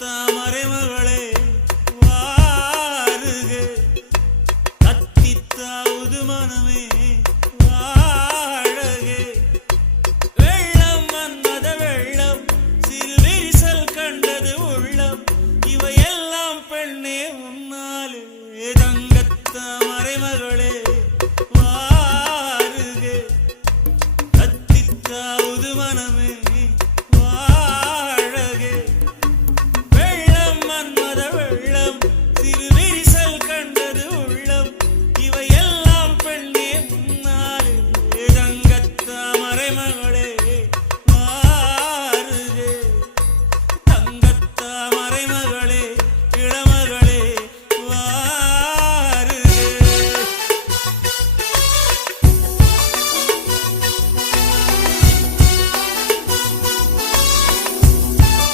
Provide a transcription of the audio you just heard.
தங்கத்தாமரை மகளே வாருக கத்தித்தாவது மனமே வாழகே வெள்ளம் வந்தத வெள்ளம் சிறு விரிசல் கண்டது உள்ளம் இவையெல்லாம் பெண்ணே உன்னாலே தங்கத்தாமரை மகளே